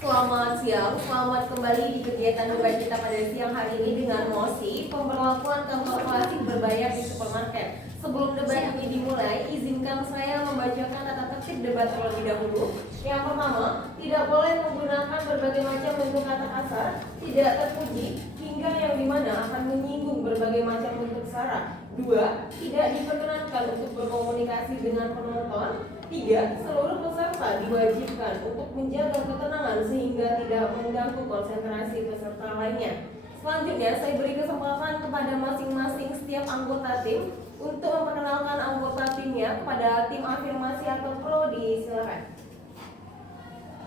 Selamat siang, selamat kembali di kegiatan debat kita pada siang hari ini dengan mosi pemberlakuan kantong plastik berbayar di supermarket. Sebelum debat ini dimulai, izinkan saya membacakan tata tertib debat terlebih dahulu. Yang pertama, tidak boleh menggunakan berbagai macam bentuk kata kasar, tidak terpuji, hingga yang dimana akan menyinggung berbagai macam bentuk sara. 2. Tidak diperkenankan untuk berkomunikasi dengan penonton. 3. Seluruh peserta diwajibkan untuk menjaga ketenangan sehingga tidak mengganggu konsentrasi peserta lainnya. Selanjutnya, saya beri kesempatan kepada masing-masing setiap anggota tim untuk memperkenalkan anggota timnya kepada tim afirmasi atau prodi. Silakan.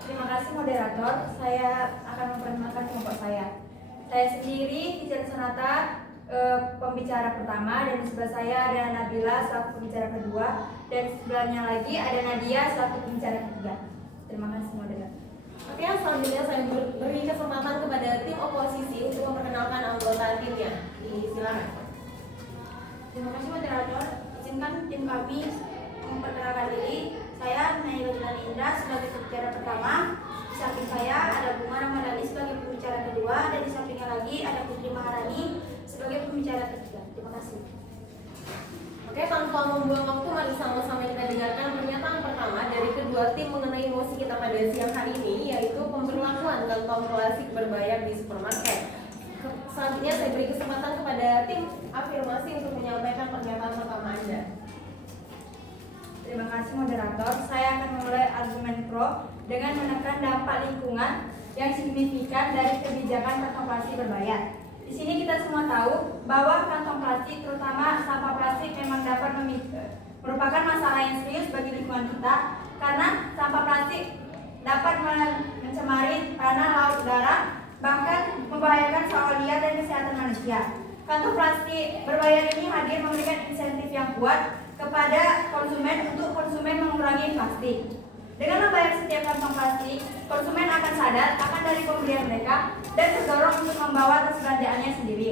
Terima kasih moderator. Saya akan memperkenalkan kelompok saya. Saya sendiri Tijen Sonata, pembicara pertama, dan di sebelah saya ada Nabila selaku pembicara kedua, dan sebelahnya lagi ada Nadia selaku pembicara ketiga. Terima kasih moderator. Oke, selanjutnya saya beri kesempatan kepada tim oposisi untuk memperkenalkan anggota timnya. Silakan. Terima kasih moderator. Izinkan tim kami memperkenalkan diri. Saya Naila Julani Indra sebagai pembicara pertama. Di samping saya ada Bunga Ramadhani sebagai pembicara kedua, dan di sampingnya lagi ada Putri Maharani sebagai pembicara ketiga. Terima kasih. Oke, tanpa membuang waktu, mari sama-sama kita dengarkan pernyataan pertama dari kedua tim mengenai mosi kita pada siang hari ini, yaitu pemberlakuan kantong plastik berbayar di supermarket. Selanjutnya saya beri kesempatan kepada tim afirmasi untuk menyampaikan pernyataan pertama Anda. Terima kasih moderator. Saya akan memulai argumen pro dengan menekan dampak lingkungan yang signifikan dari kebijakan kantong plastik berbayar. Di sini kita semua tahu bahwa kantong plastik, terutama sampah plastik, memang dapat merupakan masalah yang serius bagi lingkungan kita, karena sampah plastik dapat mencemari tanah, laut, udara, bahkan membahayakan saluran liar dan kesehatan manusia. Kantong plastik berbayar ini hadir memberikan insentif yang kuat kepada konsumen untuk konsumen mengurangi plastik. Dengan membayar setiap kantong plastik, konsumen akan sadar akan dari pembelian mereka dan terdorong untuk membawa tas belanjaannya sendiri.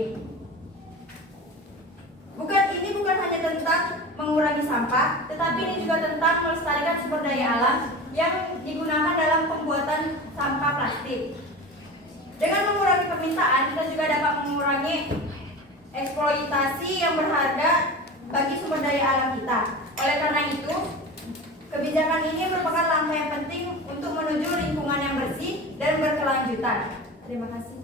Ini bukan hanya tentang mengurangi sampah, tetapi ini juga tentang melestarikan sumber daya alam yang digunakan dalam pembuatan sampah plastik. Dengan mengurangi permintaan, kita juga dapat mengurangi eksploitasi yang berharga bagi sumber daya alam kita. Oleh karena itu, kebijakan ini merupakan langkah yang penting untuk menuju lingkungan yang bersih dan berkelanjutan. Terima kasih.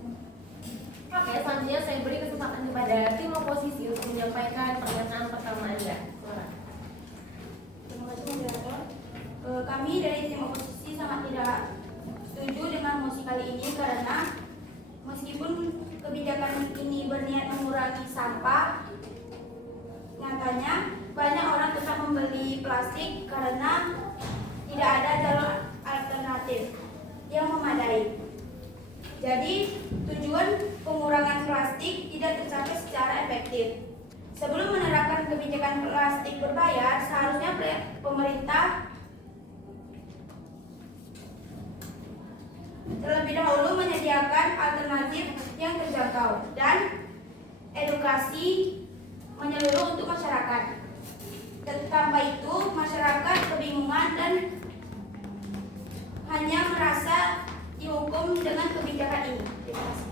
Oke, selanjutnya saya beri kesempatan kepada tim oposisi untuk menyampaikan pernyataan pertama Anda. Terima kasih moderator. Kami dari tim oposisi sangat tidak setuju dengan mosi kali ini, karena meskipun kebijakan ini berniat mengurangi sampah, nyatanya banyak orang tetap membeli plastik karena tidak ada jalur alternatif yang memadai. Jadi tujuan pengurangan plastik tidak tercapai secara efektif. Sebelum menerapkan kebijakan plastik berbayar, seharusnya pemerintah terlebih dahulu menyediakan alternatif yang terjangkau dan edukasi menyeluruh untuk masyarakat. Tanpa itu, masyarakat kebingungan dan hanya merasa dihukum dengan kebijakan ini. Terima kasih.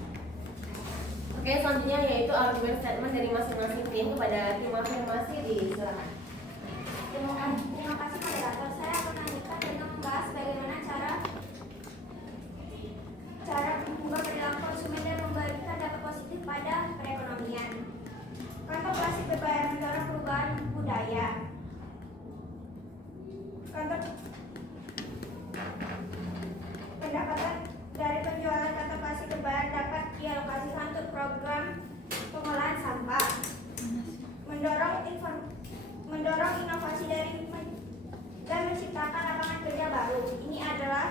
Oke, selanjutnya yaitu argumen statement dari masing-masing tim kepada tim afirmasi. Silakan. Terima kasih moderator. Saya akan lanjutkan dengan membahas bagaimana cara mengubah perilaku konsumen dan memberikan dampak positif pada perekonomian. Kantong plastik berbayar mendorong perubahan budaya. Pendapatan dari penjualan kantong plastik berbayar dapat dialokasikan untuk program pengolahan sampah, mendorong inovasi dan menciptakan lapangan kerja baru. Ini adalah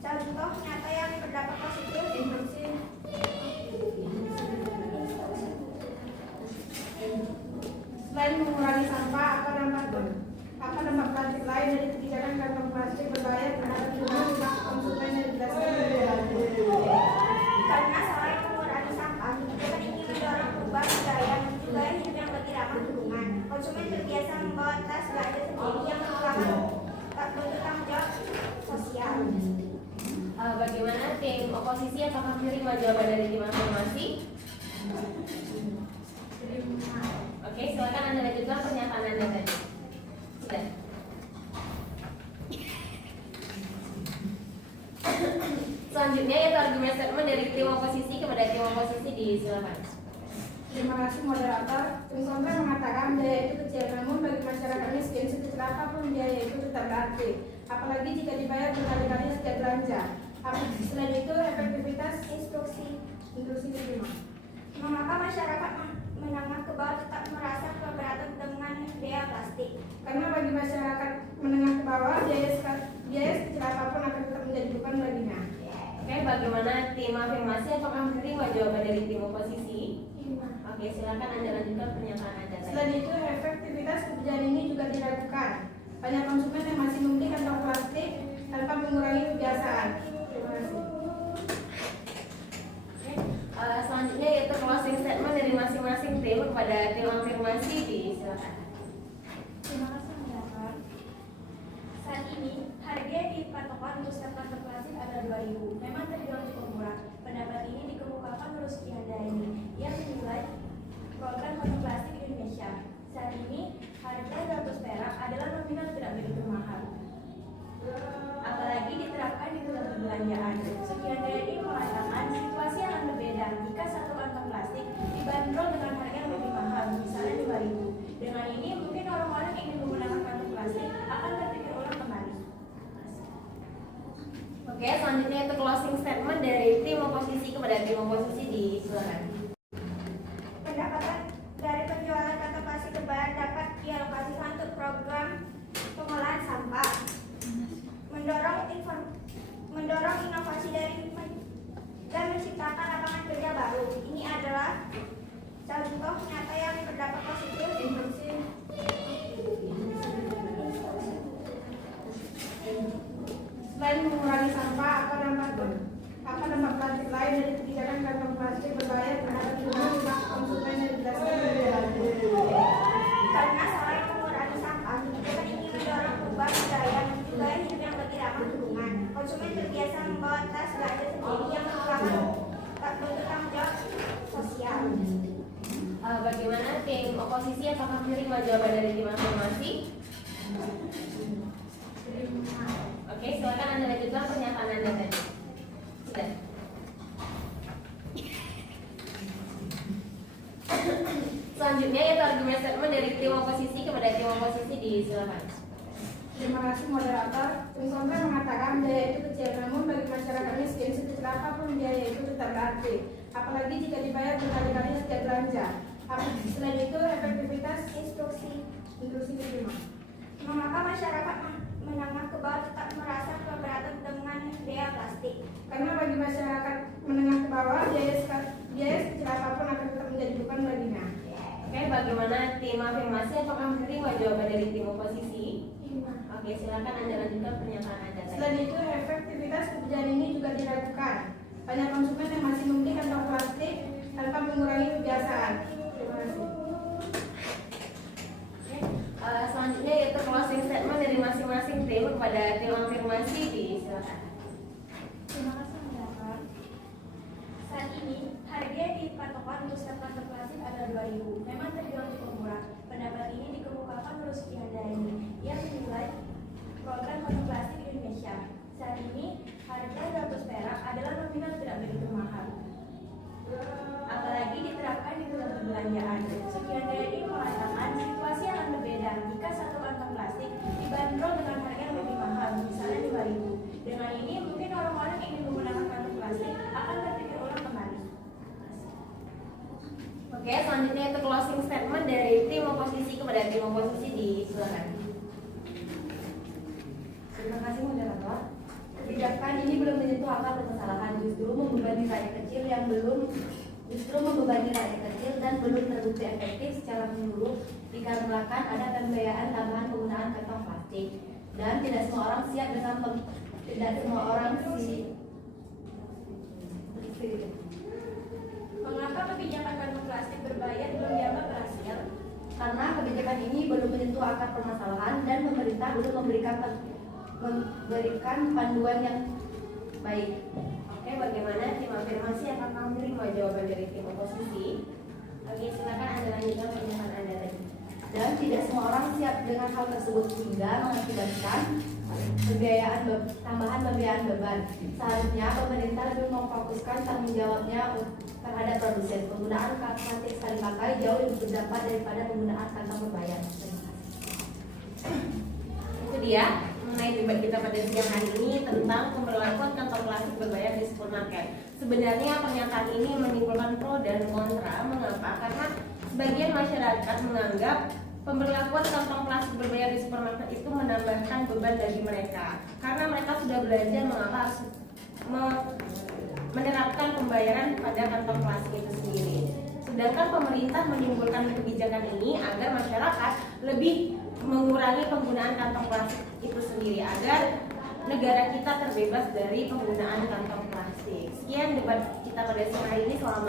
contoh nyata yang berdampak positif. Selain mengurangi sampah, apa dampak plastik lain dari kebijakan kantong plastik berbayar terhadap jumlah konsumen yang jelas tim oposisi apakah menerima jawaban dari tim afirmasi? Oke, silakan Anda lanjutkan pernyataan Anda tadi. Sudah. Selanjutnya yaitu argumen statement dari tim oposisi kepada tim oposisi, disilakan. Terima kasih moderator. Tim kontra mengatakan biaya itu kecil, namun bagi masyarakat miskin sekecil apapun biaya itu tetap berarti, apalagi jika dibayar berkali-kali setiap belanja. Selain itu, efektivitas Instruksi. diterima. Mengapa masyarakat menengah ke bawah tetap merasa keberatan dengan biaya plastik? Karena bagi masyarakat menengah ke bawah, biaya sekecil apapun akan tetap menjadi beban baginya. Oke, bagaimana tim afirmasi apakah menerima jawaban dari tim oposisi? Oke, silakan Anda lanjutkan pernyataan Anda tadi. Selain itu, efektivitas kebijakan ini juga diragukan. Banyak konsumen yang masih membeli kantong plastik tanpa mengurangi kebiasaan. Terima kasih. Selanjutnya yaitu closing statement dari masing-masing tim kepada tim afirmasi, disilakan. Terima kasih moderator. Saat ini harga di patokan untuk setiap kantong plastik adalah 2.000. Memang terbilang cukup murah. Pendapat ini dikemukakan oleh Suki Handayani yang menilai program kantong plastik di Indonesia. Saat ini harga 200 perak adalah nominal tidak begitu mahal. Apalagi diterapkan di pusat perbelanjaan. Suki Handayani mengatakan situasi akan berbeda jika satu kantong plastik dibanderol dengan harga yang lebih mahal, misalnya 2.000. Dengan ini mungkin orang-orang yang ingin menggunakan kantong plastik akan berpikir ulang kembali. Oke, selanjutnya itu closing statement dari tim oposisi kepada tim oposisi, disilakan. Pendapatan dari penjualan kantong plastik berbayar dapat dialokasikan untuk program pengolahan sampah, mendorong inovasi dan menciptakan lapangan kerja baru. Ini adalah contoh nyata yang berdampak positif. Selain mengurangi sampah, apa dampak plastik lain dari kebijakan kantong plastik berbayar terhadap jumlah konsumen yang dijelaskan lebih lanjut? Karena selain mengurangi sampah, kebijakan ini mendorong perubahan budaya dan juga hidup yang lebih ramah lingkungan. Konsumen terbiasa membawa tas belanja sendiri yang merupakan bentuk tanggung jawab sosial. Bagaimana tim oposisi apakah menerima jawaban dari tim afirmasi? Oke, silakan Anda lanjutkan pernyataan Anda tadi. Sudah. Selanjutnya yaitu argumen statement dari tim oposisi kepada tim oposisi, disilakan. Terima kasih moderator. Tim kontra mengatakan biaya itu kecil, namun bagi masyarakat miskin sekecil apapun biaya itu tetap berarti, apalagi jika dibayar berkali-kali setiap belanja. Selain itu, efektivitas Instruksi. diterima. Mengapa masyarakat menengah ke bawah tetap merasa keberatan dengan biaya plastik? Karena bagi masyarakat menengah ke bawah, biaya sekecil apapun akan tetap menjadi beban baginya. Oke, bagaimana tim afirmasi apakah menerima jawaban dari tim oposisi? Oke, silakan Anda lanjutkan pernyataan Anda tadi. Selain itu, efektivitas kebijakan ini juga diragukan. Banyak konsumen yang masih membeli kantong plastik tanpa mengurangi kebiasaan. Terima kasih. Selanjutnya yaitu closing statement dari masing-masing tim kepada tim afirmasi, disilakan. Terima kasih moderator. Saat ini harga di patokan untuk setiap kantong plastik adalah 2.000. Memang terbilang cukup murah. Pendapat ini dikemukakan oleh Suki Handayani yang menilai program kantong plastik di Indonesia. Saat ini harga 200 perak adalah nominal tidak begitu mahal. Apalagi diterapkan di pusat perbelanjaan. Suki Handayani mengatakan situasi akan berbeda jika satu kantong plastik dibanderol dengan harga yang lebih mahal, misalnya 2.000. Dengan ini mungkin orang-orang yang ingin menggunakan kantong plastik akan berpikir ulang kembali. Oke, selanjutnya itu closing statement dari tim oposisi kepada tim oposisi, disilakan. Terima kasih moderator. Kebijakan ini belum menyentuh akar permasalahan, justru membebani rakyat kecil dan belum terbukti efektif secara menyeluruh dikarenakan ada pembiayaan tambahan penggunaan kantong plastik dan tidak semua orang siap dengan Mengapa kebijakan kantong plastik berbayar belum dianggap berhasil? karena kebijakan ini belum menyentuh akar permasalahan dan pemerintah belum memberikan panduan yang baik. Oke, bagaimana tim afirmasi akan kamu terima jawaban dari tim oposisi? Oke, silakan Anda lanjutkan pernyataan Anda tadi. Dan tidak semua orang siap dengan hal tersebut sehingga mengakibatkan tambahan pembiayaan beban. Seharusnya pemerintah lebih memfokuskan tanggung jawabnya terhadap produsen. Penggunaan plastik sekali pakai jauh lebih berdampak daripada penggunaan kantong berbayar. Terima kasih. Itu dia mengenai debat kita pada siang hari ini tentang pemberlakuan kantong plastik berbayar di supermarket. Sebenarnya pernyataan ini menimbulkan pro dan kontra. Mengapa? Karena sebagian masyarakat menganggap pemberlakuan kantong plastik berbayar di supermarket itu menambahkan beban bagi mereka, karena mereka sudah belajar mengapa harus menerapkan pembayaran pada kantong plastik itu sendiri. Sedangkan pemerintah menimbulkan kebijakan ini agar masyarakat lebih mengurangi penggunaan kantong plastik itu sendiri, agar negara kita terbebas dari penggunaan kantong plastik. Sekian debat kita pada siang hari ini. Selamat